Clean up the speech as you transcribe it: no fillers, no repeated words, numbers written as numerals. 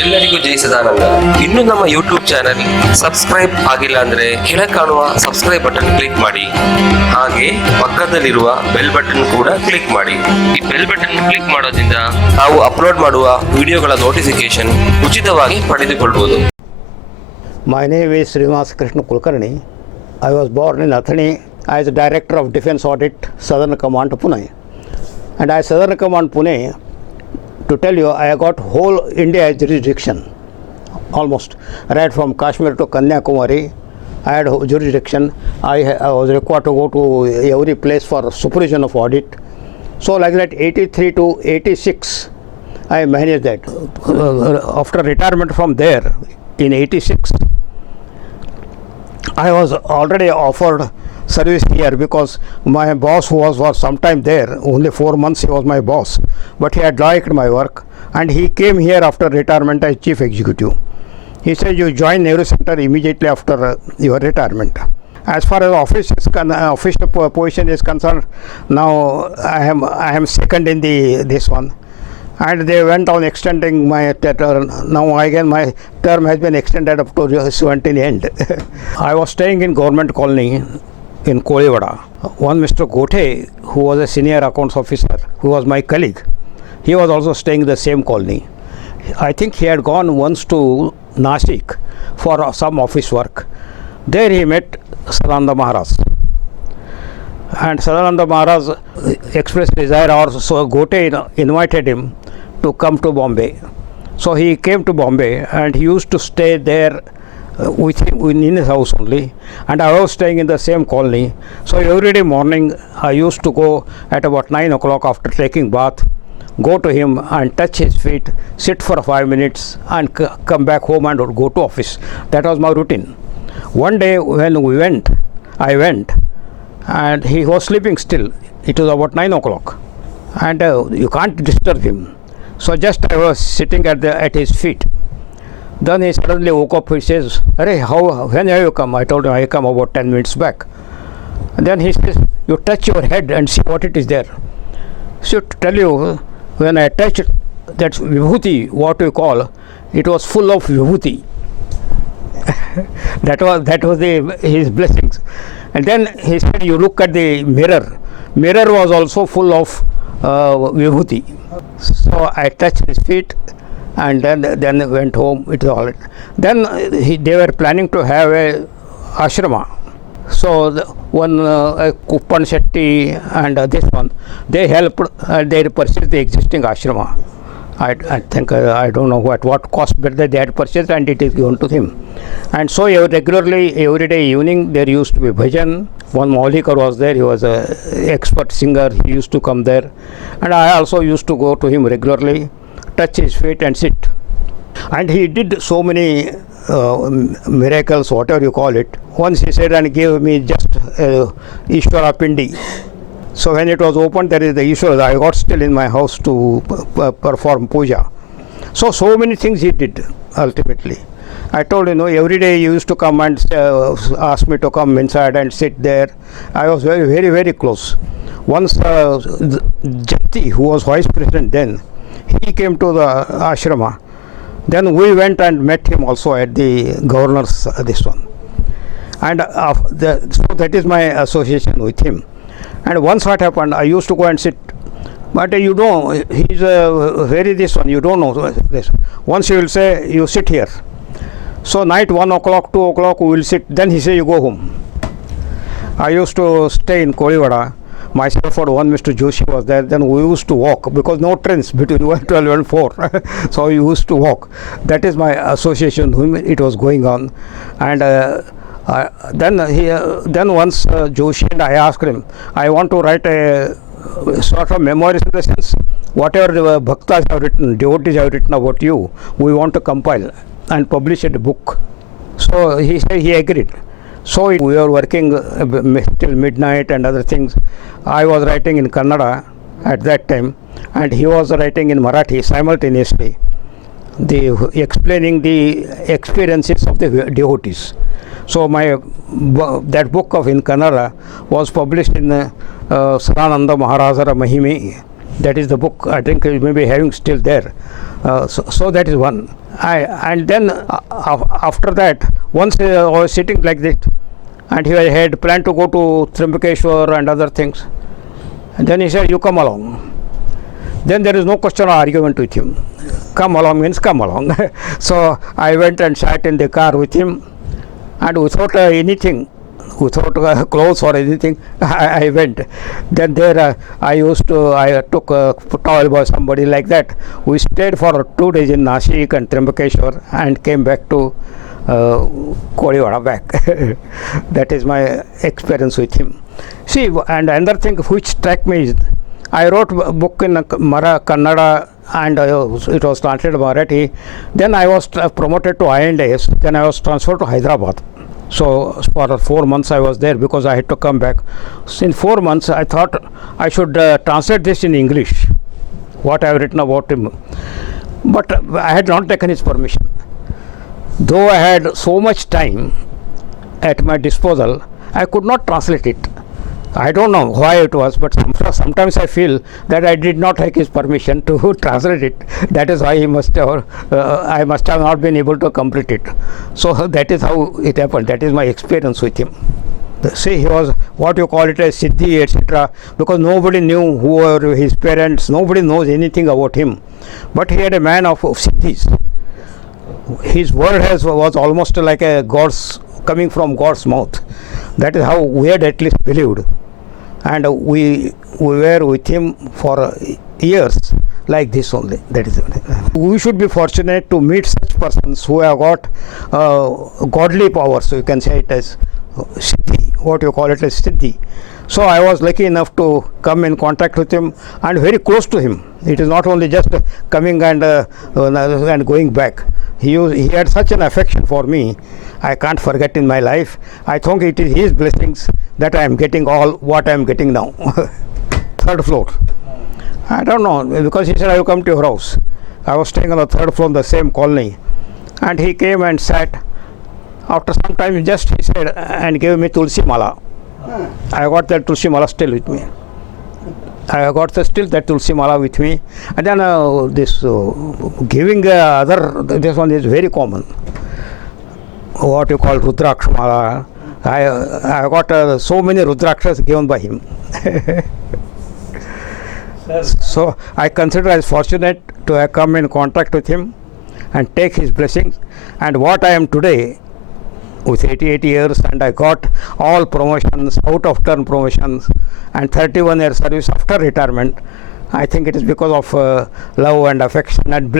ಎಲ್ಲರಿಗೂ ಜೈ ಸದಾನಂದ. ಇನ್ನು ನಮ್ಮ ಯೂಟ್ಯೂಬ್ ಚಾನೆಲ್ ಸಬ್ಸ್ಕ್ರೈಬ್ ಆಗಿಲ್ಲ ಅಂದ್ರೆ ಕೆಳಗೆ ಕಾಣುವ ಸಬ್ಸ್ಕ್ರೈಬ್ ಬಟನ್ ಕ್ಲಿಕ್ ಮಾಡಿ, ಹಾಗೆ ಪಕ್ಕದಲ್ಲಿರುವ ಬೆಲ್ ಬಟನ್ ಕೂಡ ಕ್ಲಿಕ್ ಮಾಡಿ. ಈ ಬೆಲ್ ಬಟನ್ ಕ್ಲಿಕ್ ಮಾಡೋದ್ರಿಂದ ನಾವು ಅಪ್ಲೋಡ್ ಮಾಡುವ ವಿಡಿಯೋಗಳ ನೋಟಿಫಿಕೇಶನ್ ಉಚಿತವಾಗಿ ಪಡೆದುಕೊಳ್ಳಬಹುದು. My name is Srinivas Krishna Kulkarni. I was born in Athani as the Director of Defence Audit, Southern Command, Pune. And as Southern Command, Pune, to tell you, I got whole India jurisdiction, almost, right from Kashmir to Kanyakumari. I had jurisdiction. I was required to go to every place for supervision of audit. So like that, 83 to 86, I managed that. After retirement from there, in 86, I was already offered service here because my boss was for some time there, only 4 months he was my boss, but he had liked my work and he came here after retirement as chief executive. He said, you join Nehru Center immediately after your retirement. As far as official position is concerned, now I am second in this one. And they went on extending my term. Now again my term has been extended up to 17 end. I was staying in government colony in Kolivada. One Mr. Gothe, who was a senior accounts officer, who was my colleague, he was also staying in the same colony. I think he had gone once to Nashik for some office work. There he met Sadananda Maharaj. And Sadananda Maharaj expressed desire, or so Gothe invited him to come to Bombay. So he came to Bombay and he used to stay there with him in his house only, and I was staying in the same colony. So every day morning I used to go at about 9 o'clock after taking bath, go to him and touch his feet, sit for 5 minutes and come back home and go to office. That was my routine. One day when I went and he was sleeping still. It was about 9 o'clock and you can't disturb him. So just I was sitting at his feet. Then he suddenly woke up. He says, "Arey, when have you come?" I told him, "I come about 10 minutes back." And then he says, "You touch your head and see what it is there." So to tell you, when I touched that vibhuti, what we call, it was full of vibhuti. that was his blessings. And then he said, "You look at the mirror. Mirror was also full of vibhuti." So I touched his feet and then went home. It was all right. Then they were planning to have a ashrama. So one Kuppan Shetty and this one, they helped. They purchased the existing ashrama. I think I don't know what cost, but they had purchased and it is given to him. And so regularly every day evening there used to be bhajan. One Maulikar was there. He was a expert singer. He used to come there, and I also used to go to him regularly, touch his feet and sit. And he did so many miracles, whatever you call it. Once he said and gave me just Ishwara Pindi. So when it was opened, there is the Ishwara. I got still in my house to perform puja. So many things he did ultimately. I told him, every day he used to come and ask me to come inside and sit there. I was very, very, very close. Once Jati, who was vice president then, he came to the ashrama. Then we went and met him also at the governor's this one. And so that is my association with him. And once what happened, I used to go and sit. But you know, he's very this one, you don't know this. Once he will say, you sit here. So night 1 o'clock, 2 o'clock we will sit. Then he say, you go home. I used to stay in Kolivada. Myself or one Mr. Joshi was there. Then we used to walk because no trains between 1:12 and 4. So we used to walk. That is my association. It was going on. And then once Joshi and I asked him, I want to write a sort of memoirs in the sense, whatever the bhaktas have written, devotees have written about you, we want to compile and publish a book. So he said he agreed. So we were working till midnight and other things. I was writing in Kannada at that time and he was writing in Marathi simultaneously, explaining the experiences of the devotees. So that book of in Kannada was published in Sadananda Maharajara Mahime That is the book. I think you may be having still there. So that is one. And then after that, once I was sitting like this, and he had planned to go to Trimbakeshwar and other things. And then he said, "You come along." Then there is no question or argument with him. Come along means come along. So I went and sat in the car with him, and without anything, without clothes or anything, I went. Then there I took a towel by somebody like that. We stayed for 2 days in Nashik and Trimbakeshwar and came back to Koliwada back. That is my experience with him. See, and another thing which struck me is, I wrote a book in Kannada and it was translated Marathi. Then I was promoted to INDS. Then I was transferred to Hyderabad. So for 4 months I was there because I had to come back. So in 4 months I thought I should translate this in English, what I have written about him. But I had not taken his permission. Though I had so much time at my disposal, I could not translate it. I don't know why it was, but sometimes I feel that I did not take his permission to translate it. That is why I must have not been able to complete it. So that is how it happened. That is my experience with him. See, he was what you call it a Siddhi, etc. Because nobody knew who were his parents. Nobody knows anything about him. But he had a man of Siddhis. His word was almost like a God's, coming from God's mouth. That is how we had at least believed. And we were with him for years like this only. That is, we should be fortunate to meet such persons who have got godly powers. So you can say it as Siddhi, what you call it as Siddhi. So I was lucky enough to come in contact with him and very close to him. It is not only just coming and going back. He had such an affection for me. I can't forget in my life. I think it is his blessings that I am getting all what I am getting now. 3rd floor. I don't know, because he said, "I will come to your house." I was staying on the 3rd floor in the same colony. And he came and sat. After some time, he said, and gave me Tulsi Mala. I got that Tulsi Mala still with me. I got still that Tulsi Mala with me. And then this giving this one is very common. What you call Rudraksha Mala. I got so many Rudrakshas given by him. So I consider as fortunate to have come in contact with him and take his blessings. And what I am today, with 88 years, and I got all promotions, out of turn promotions, and 31 years service after retirement, I think it is because of love and affection and